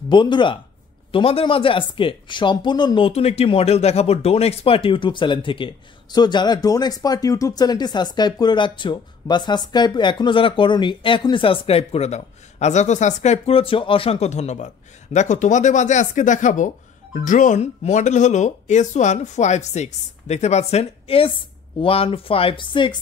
বন্ধুরা তোমাদের মাঝে আজকে সম্পূর্ণ নতুন একটি মডেল দেখাবো ড্রোন এক্সপার্ট ইউটিউব চ্যানেল থেকে। সো যারা ড্রোন এক্সপার্ট ইউটিউব চ্যানেলটি সাবস্ক্রাইব করে রাখছো বা সাবস্ক্রাইব এখনও যারা করোনি এখনই সাবস্ক্রাইব করে দাও, আর যারা তো সাবস্ক্রাইব করেছো অসংখ্য ধন্যবাদ। দেখো তোমাদের মাঝে আজকে দেখাবো ড্রোন মডেল হলো S156, দেখতে পাচ্ছেন S156,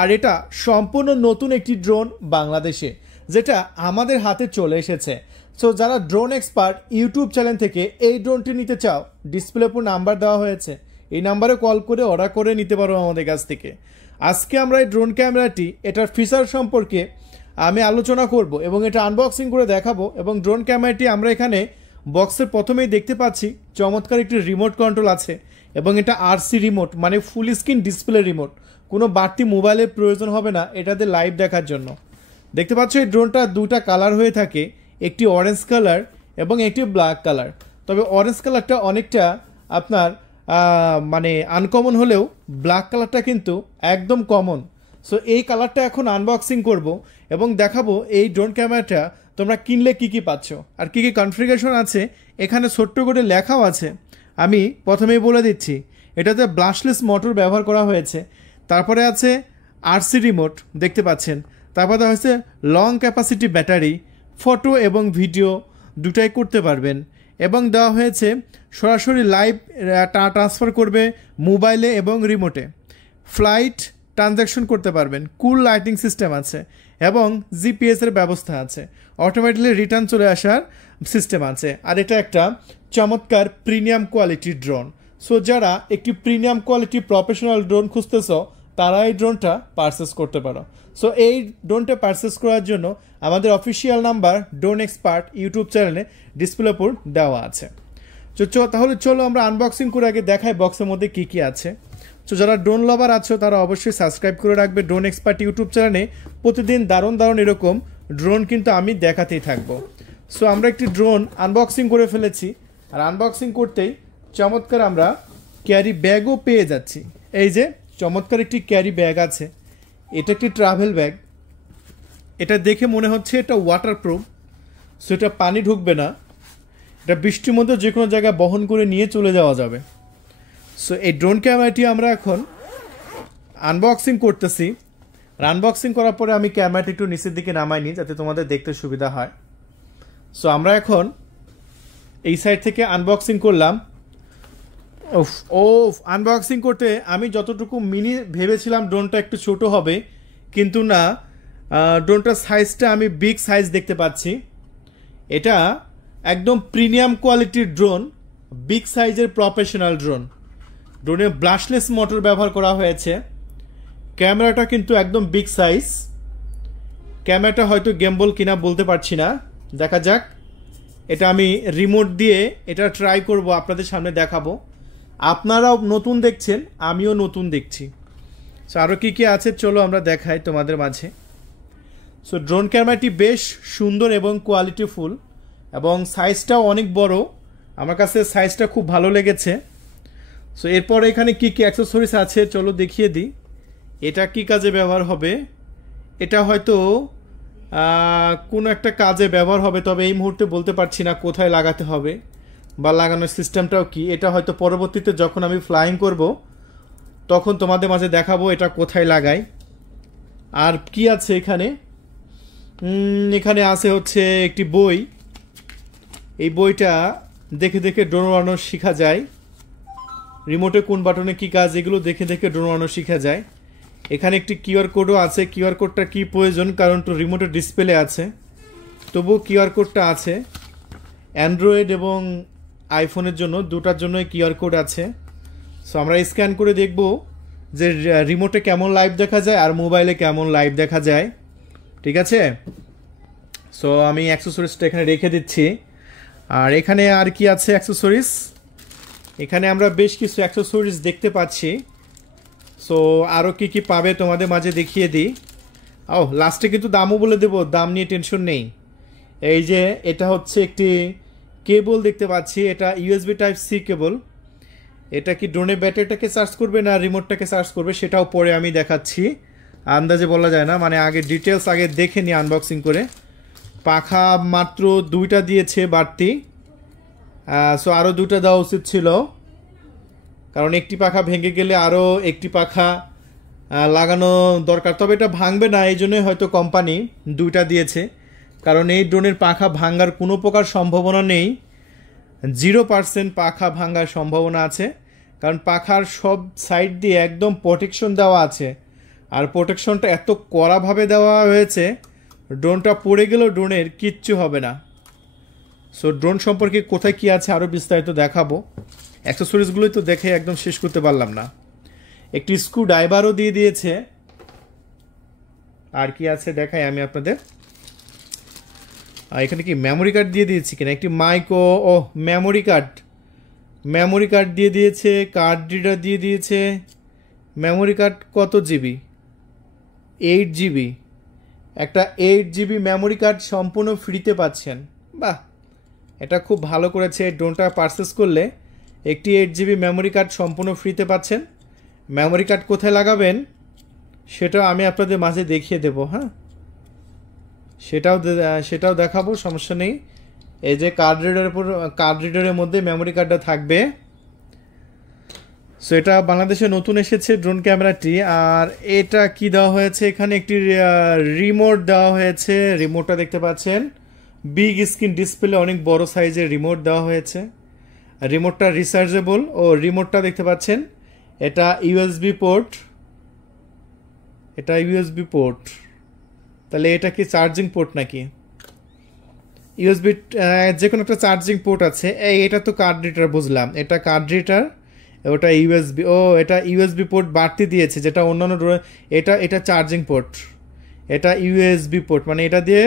আর এটা সম্পূর্ণ নতুন একটি ড্রোন বাংলাদেশে যেটা আমাদের হাতে চলে এসেছে। সো যারা ড্রোন এক্সপার্ট ইউটিউব চ্যানেল থেকে এই ড্রোনটি নিতে চাও, ডিসপ্লে উপর নাম্বার দেওয়া হয়েছে, এই নাম্বারে কল করে অর্ডার করে নিতে পারো আমাদের কাছ থেকে। আজকে আমরা এই ড্রোন ক্যামেরাটি এটার ফিচার সম্পর্কে আমি আলোচনা করব এবং এটা আনবক্সিং করে দেখাবো। এবং ড্রোন ক্যামেরাটি আমরা এখানে বক্সের প্রথমেই দেখতে পাচ্ছি চমৎকার একটি রিমোট কন্ট্রোল আছে এবং এটা আরসি রিমোট, মানে ফুল স্ক্রিন ডিসপ্লে রিমোট। কোনো বাড়তি মোবাইলের প্রয়োজন হবে না এটাতে লাইভ দেখার জন্য। দেখতে পাচ্ছ এই ড্রোনটা দুটা কালার হয়ে থাকে, একটি অরেঞ্জ কালার এবং একটি ব্ল্যাক কালার। তবে অরেঞ্জ কালারটা অনেকটা আপনার মানে আনকমন হলেও ব্ল্যাক কালারটা কিন্তু একদম কমন। সো এই কালারটা এখন আনবক্সিং করব এবং দেখাবো এই ড্রোন ক্যামেরাটা তোমরা কিনলে কি কি পাচ্ছ আর কি কি কনফিগারেশন আছে। এখানে ছোট্ট করে লেখাও আছে, আমি প্রথমেই বলে দিচ্ছি। এটাতে ব্রাশলেস মোটর ব্যবহার করা হয়েছে, তারপরে আছে আরসি রিমোট দেখতে পাচ্ছেন, তারপরে হচ্ছে লং ক্যাপাসিটি ব্যাটারি, ফটো এবং ভিডিও দুটাই করতে পারবেন, এবং দেওয়া হয়েছে সরাসরি লাইভ ট্রান্সফার করবে মোবাইলে এবং রিমোটে, ফ্লাইট ট্রানজ্যাকশন করতে পারবেন, কুল লাইটিং সিস্টেম আছে এবং জিপিএসের ব্যবস্থা আছে, অটোমেটিকলি রিটার্ন চলে আসার সিস্টেম আছে। আর এটা একটা চমৎকার প্রিমিয়াম কোয়ালিটির ড্রোন। সো যারা একটি প্রিমিয়াম কোয়ালিটি প্রফেশনাল ড্রোন খুঁজতেছ তারা এই ড্রোনটা পারচেস করতে পারো। সো এই ড্রোনটা পারচেস করার জন্য আমাদের official number drone expert YouTube চ্যানেলে ডিসপ্লে উপর দেওয়া আছে। তাহলে চলো আমরা আনবক্সিং করে আগে দেখাই বক্সের মধ্যে কি কি আছে। তো যারা ড্রোন লাভার আছো তারা অবশ্যই সাবস্ক্রাইব করে রাখবে ড্রোন এক্সপার্ট ইউটিউব চ্যানেলে। প্রতিদিন দারুণ দারুণ এরকম ড্রোন কিন্তু আমি দেখাতেই থাকবো। সো আমরা একটি ড্রোন আনবক্সিং করে ফেলেছি, আর আনবক্সিং করতেই চমৎকার আমরা ক্যারি ব্যাগও পেয়ে যাচ্ছি। এই যে চমৎকার একটি ক্যারি ব্যাগ আছে, এটা একটি ট্রাভেল ব্যাগ। এটা দেখে মনে হচ্ছে এটা ওয়াটারপ্রুফ, সো এটা পানি ঢুকবে না, এটা বৃষ্টির মধ্যে যে কোনো জায়গায় বহন করে নিয়ে চলে যাওয়া যাবে। সো এই ড্রোন ক্যামেরাটি আমরা এখন আনবক্সিং করতেছি, আর আনবক্সিং করার পরে আমি ক্যামেরাটি একটু নিচের দিকে নামাই নিই যাতে তোমাদের দেখতে সুবিধা হয়। সো আমরা এখন এই সাইড থেকে আনবক্সিং করলাম। আনবক্সিং করতে আমি যতটুকু মিনি ভেবেছিলাম ড্রোনটা একটু ছোট হবে, কিন্তু না, ড্রোনটার সাইজটা আমি বিগ সাইজ দেখতে পাচ্ছি। এটা একদম প্রিমিয়াম কোয়ালিটির ড্রোন, বিগ সাইজের প্রফেশনাল ড্রোন। ড্রোনে ব্রাশলেস মোটর ব্যবহার করা হয়েছে। ক্যামেরাটা কিন্তু একদম বিগ সাইজ। ক্যামেরাটা হয়তো গেমবল কিনা বলতে পারছি না, দেখা যাক। এটা আমি রিমোট দিয়ে এটা ট্রাই করব, আপনাদের সামনে দেখাবো। আপনারাও নতুন দেখছেন, আমিও নতুন দেখছি। সো আরও কী কী আছে চলো আমরা দেখাই তোমাদের মাঝে। সো ড্রোন ক্যামেরাটি বেশ সুন্দর এবং কোয়ালিটিফুল, এবং সাইজটাও অনেক বড়। আমার কাছে সাইজটা খুব ভালো লেগেছে। সো এরপর এখানে কি কি অ্যাক্সেসরিজ আছে চলো দেখিয়ে দিই। এটা কি কাজে ব্যবহার হবে, এটা হয়তো কোনো একটা কাজে ব্যবহার হবে, তবে এই মুহূর্তে বলতে পারছি না কোথায় লাগাতে হবে বা লাগানোর সিস্টেমটাও কি। এটা হয়তো পরবর্তীতে যখন আমি ফ্লাইং করব তখন তোমাদের মাঝে দেখাবো এটা কোথায় লাগাই। আর কি আছে এখানে, এখানে আছে হচ্ছে একটি বই। এই বইটা দেখে দেখে ড্রোন উড়ানো শেখা যায়, রিমোটে কোন বাটনে কি কাজ এগুলো দেখে দেখে ড্রোন উড়ানো শেখা যায়। এখানে একটি কিউআর কোডও আছে। কিউআর কোডটা কি প্রয়োজন, কারণ তো রিমোটের ডিসপ্লে আছে, তবুও কিউআর কোডটা আছে। অ্যান্ড্রয়েড এবং আইফোনের জন্য দুটার জন্যই কিউআর কোড আছে। সো আমরা স্ক্যান করে দেখব যে রিমোটে কেমন লাইভ দেখা যায় আর মোবাইলে কেমন লাইভ দেখা যায়। ঠিক আছে, সো আমি অ্যাক্সেসরিজটা এখানে রেখে দিচ্ছি। আর এখানে আর কি আছে অ্যাক্সেসরিজ, এখানে আমরা বেশ কিছু অ্যাক্সেসরিজ দেখতে পাচ্ছি। সো আরও কি কি পাবে তোমাদের মাঝে দেখিয়ে দিই। লাস্টে কিন্তু দামও বলে দেবো, দাম নিয়ে টেনশন নেই। এই যে এটা হচ্ছে একটি কেবল দেখতে পাচ্ছি, এটা ইউএসবি টাইপ সি কেবল। এটা কি ড্রোনের ব্যাটারিটাকে চার্জ করবে না রিমোটটাকে চার্জ করবে সেটাও পরে আমি দেখাচ্ছি, আন্দাজে বলা যায় না, মানে আগে ডিটেলস আগে দেখে নিই আনবক্সিং করে। পাখা মাত্র 2টা দিয়েছে বাড়তি, সো আরও 2টা দেওয়া উচিত ছিল, কারণ একটি পাখা ভেঙে গেলে আরও একটি পাখা লাগানো দরকার। তবে এটা ভাঙবে না, এই জন্যই হয়তো কোম্পানি 2টা দিয়েছে, কারণ এই ড্রোনের পাখা ভাঙার কোনো প্রকার সম্ভাবনা নেই। 0% পাখা ভাঙার সম্ভাবনা আছে, কারণ পাখার সব সাইড দিয়ে একদম প্রোটেকশন দেওয়া আছে, আর প্রোটেকশনটা এত কড়াভাবে দেওয়া হয়েছে ড্রোনটা পড়ে গেলেও ড্রোনের কিচ্ছু হবে না। সো ড্রোন সম্পর্কে কোথায় কি আছে আরও বিস্তারিত দেখাবো। অ্যাক্সেসরিজগুলোই তো দেখে একদম শেষ করতে পারলাম না। একটি স্ক্রু ড্রাইভারও দিয়ে দিয়েছে। আর কি আছে দেখাই আমি আপনাদের। এখানে কি মেমোরি কার্ড দিয়ে দিয়েছি কিনা, একটি মাইক্রো ও মেমোরি কার্ড দিয়ে দিয়েছে, কার্ড রিডার দিয়ে দিয়েছে। মেমোরি কার্ড কত জিবি? 8 GB। একটা 8 GB মেমোরি কার্ড সম্পূর্ণ ফ্রিতে পাচ্ছেন। বাহ, এটা খুব ভালো করেছে। ড্রোনটা পারচেস করলে একটি 8 GB মেমোরি কার্ড সম্পূর্ণ ফ্রিতে পাচ্ছেন। মেমোরি কার্ড কোথায় লাগাবেন সেটাও আমি আপনাদের মাঝে দেখিয়ে দেব। হ্যাঁ, সেটাও দেখাবো, সমস্যা নেই। এই যে কার্ড রিডারের মধ্যে মেমোরি কার্ডটা থাকবে। সো এটা বাংলাদেশে নতুন এসেছে ড্রোন ক্যামেরাটি। আর এটা কি দেওয়া হয়েছে, এখানে একটি রিমোট দেওয়া হয়েছে। রিমোটটা দেখতে পাচ্ছেন, বিগ স্ক্রিন ডিসপ্লে, অনেক বড় সাইজের রিমোট দেওয়া হয়েছে। রিমোটটা রিচার্জেবল। ও রিমোটটা দেখতে পাচ্ছেন, এটা ইউএসবি পোর্ট। তাহলে এটা কি চার্জিং পোর্ট নাকি? ইউএসবি, যে কোনো একটা চার্জিং পোর্ট আছে। এটা তো কার্ড রিডার বুঝলাম, এটা কার্ড রিডার, ওটা ইউএসবি। এটা ইউএসবি পোর্ট বাড়তি দিয়েছে, যেটা অন্যান্য এটা চার্জিং পোর্ট। এটা ইউএসবি পোর্ট, মানে এটা দিয়ে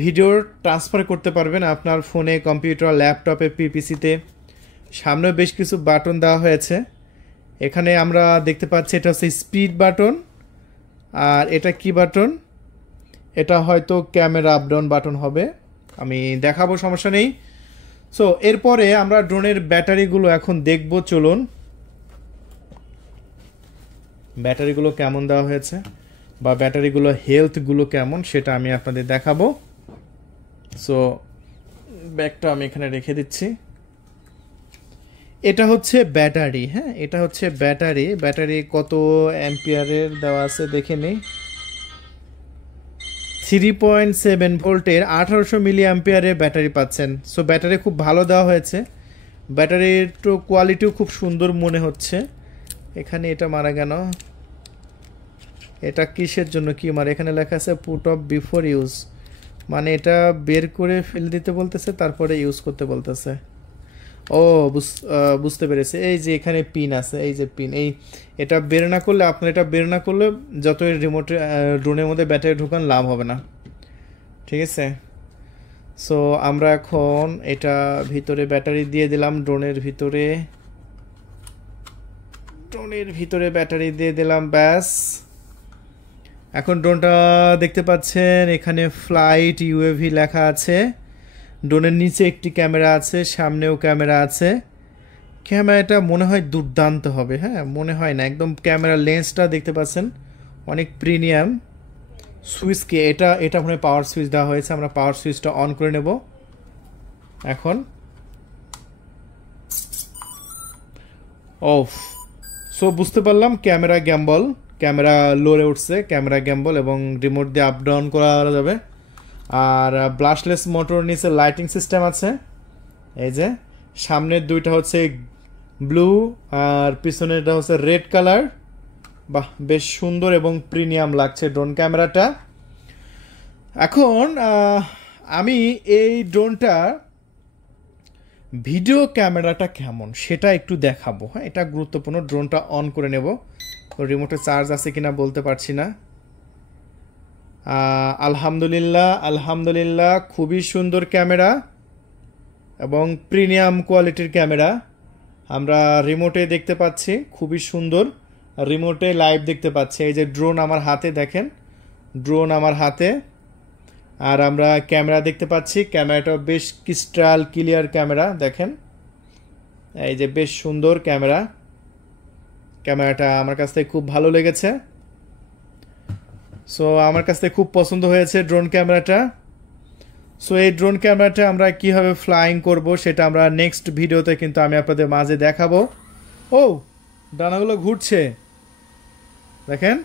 ভিডিও ট্রান্সফার করতে পারবেন আপনার ফোনে, কম্পিউটার, ল্যাপটপে, পিসিতে। সামনে বেশ কিছু বাটন দেওয়া হয়েছে। এখানে আমরা দেখতে পাচ্ছি এটা হচ্ছে স্পিড বাটন। আর এটা কি বাটন? এটা হয়তো ক্যামেরা আপ ডাউন বাটন হবে, আমি দেখাবো, সমস্যা নেই। সো এরপরে আমরা ড্রোনের ব্যাটারিগুলো এখন দেখব। চলুন, ব্যাটারিগুলো কেমন দেওয়া হয়েছে বা ব্যাটারিগুলো হেলথগুলো কেমন সেটা আমি আপনাদের দেখাবো। সো ব্যাগটা আমি এখানে রেখে দিচ্ছি। এটা হচ্ছে ব্যাটারি। হ্যাঁ, এটা হচ্ছে ব্যাটারি কত অ্যাম্পিয়ারের দেওয়া আছে দেখে নিই। 3.7 ভোল্টের 1800 মিলি অ্যাম্পিয়ারের ব্যাটারি পাচ্ছেন। সো ব্যাটারি খুব ভালো দেওয়া হয়েছে। ব্যাটারির তো কোয়ালিটিও খুব সুন্দর মনে হচ্ছে। এখানে এটা মারা কেন? এটা কিসের জন্য কি মারা? এখানে লেখা আছে পুট অফ বিফোর ইউজ, মানে এটা বের করে ফেলে দিতে বলতেছে, তারপরে ইউজ করতে বলতেছে। ও বুঝতে পেরেছে। এই যে এখানে পিন আছে, এই যে পিন, এটা বের না করলে, আপনার এটা বের না করলে যতই রিমোটে ড্রোনের মধ্যে ব্যাটারি ঢোকান লাভ হবে না, ঠিক আছে? সো আমরা এখন এটা ভিতরে ব্যাটারি দিয়ে দিলাম। ড্রোনের ভিতরে ব্যাটারি দিয়ে দিলাম, ব্যাস। এখন ড্রোনটা দেখতে পাচ্ছেন, এখানে ফ্লাইট ইউএভি লেখা আছে। ড্রোনের নিচে একটি ক্যামেরা আছে, সামনেও ক্যামেরা আছে। ক্যামেরাটা মনে হয় দুর্দান্ত হবে। হ্যাঁ, মনে হয় না, একদম ক্যামেরা লেন্সটা দেখতে পাচ্ছেন অনেক প্রিমিয়াম। সুইচ কি এটা মনে হয় পাওয়ার সুইচ দেওয়া হয়েছে। আমরা পাওয়ার সুইচটা অন করে নেব এখন। অফ। সো বুঝতে পারলাম ক্যামেরা লোরে উঠছে, ক্যামেরা গ্যাম্বল, এবং রিমোট দিয়ে আপ ডাউন করা যাবে। আর ব্লাশলেস মোটর নিচে লাইটিং সিস্টেম আছে। এই যে সামনের দুইটা হচ্ছে ব্লু আর পিছনেরটা হচ্ছে রেড কালার। বাহ, বেশ সুন্দর এবং প্রিমিয়াম লাগছে ড্রোন ক্যামেরাটা। এখন আমি এই ড্রোনটা ভিডিও ক্যামেরাটা কেমন সেটা একটু দেখাবো। হ্যাঁ, এটা গুরুত্বপূর্ণ। ড্রোনটা অন করে নেব। তো রিমোটে চার্জ আছে কিনা বলতে পারছি না। আলহামদুলিল্লাহ, খুবই সুন্দর ক্যামেরা এবং প্রিমিয়াম কোয়ালিটির ক্যামেরা। আমরা রিমোটে দেখতে পাচ্ছি, খুবই সুন্দর। রিমোটে লাইভ দেখতে পাচ্ছি। এই যে ড্রোন আমার হাতে, দেখেন ড্রোন আমার হাতে, আর আমরা ক্যামেরা দেখতে পাচ্ছি। ক্যামেরাটা বেশ ক্রিস্টাল ক্লিয়ার ক্যামেরা, দেখেন এই যে বেশ সুন্দর ক্যামেরাটা আমার কাছ থেকে খুব ভালো লেগেছে। সো আমার কাছ থেকে খুব পছন্দ হয়েছে ড্রোন ক্যামেরাটা। সো এই ড্রোন ক্যামেরাটা আমরা কিভাবে ফ্লাইং করব সেটা আমরা নেক্সট ভিডিওতে কিন্তু আমি আপনাদের মাঝে দেখাবো। ও ডানাগুলো ঘুরছে দেখেন।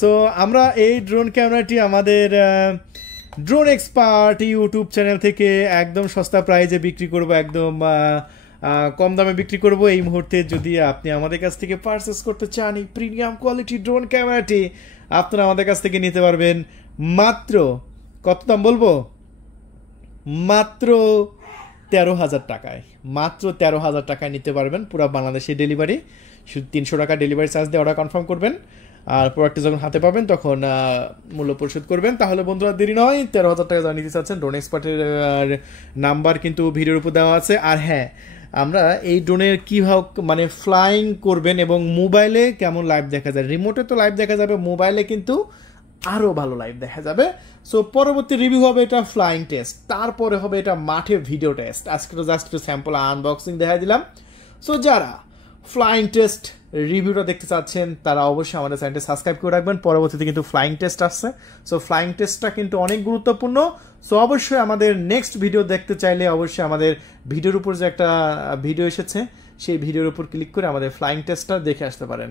সো আমরা এই ড্রোন ক্যামেরাটি আমাদের ড্রোন এক্সপার্ট ইউটিউব চ্যানেল থেকে একদম সস্তা প্রাইজে বিক্রি করব, একদম কম দামে বিক্রি করব। এই মুহূর্তে যদি আপনি আমাদের কাছ থেকে পারচেস করতে চান এই প্রিমিয়াম কোয়ালিটি ড্রোন ক্যামেরাটি, আপনারা আমাদের কাছ থেকে নিতে পারবেন মাত্র, কত দাম বলবো, মাত্র 13,000 টাকায়। মাত্র 13,000 টাকায় নিতে পারবেন, পুরো বাংলাদেশে ডেলিভারি। শুধু 300 টাকা ডেলিভারি চার্জ দিয়ে অর্ডার কনফার্ম করবেন, আর প্রোডাক্টটি যখন হাতে পাবেন তখন মূল্য পরিশোধ করবেন। তাহলে বন্ধুরা দেরি নয়, 13,000 টাকা যারা নিতে চাচ্ছেন ড্রোন এক্সপার্টের নাম্বার কিন্তু ভিডিওর উপর দেওয়া আছে। আর হ্যাঁ, আমরা এই ড্রোনের কীভাবে মানে ফ্লাইং করবেন এবং মোবাইলে কেমন লাইভ দেখা যায়, রিমোটে তো লাইভ দেখা যাবে, মোবাইলে কিন্তু আরও ভালো লাইভ দেখা যাবে। সো পরবর্তী রিভিউ হবে এটা ফ্লাইং টেস্ট, তারপরে হবে এটা মাঠে ভিডিও টেস্ট। আজকে তো জাস্ট একটু স্যাম্পল আনবক্সিং দেখা দিলাম। সো যারা ফ্লাইং টেস্ট রিভিউটা দেখতে চাচ্ছেন তারা অবশ্যই আমাদের চ্যানেলটি সাবস্ক্রাইব করে রাখবেন। পরবর্তীতে কিন্তু ফ্লাইং টেস্ট আসছে, সো ফ্লাইং টেস্টটা কিন্তু অনেক গুরুত্বপূর্ণ। সো অবশ্যই আমাদের নেক্সট ভিডিও দেখতে চাইলে অবশ্যই আমাদের ভিডিওর উপর যে একটা ভিডিও এসেছে সেই ভিডিওর উপর ক্লিক করে আমাদের ফ্লাইং টেস্টটা দেখে আসতে পারেন।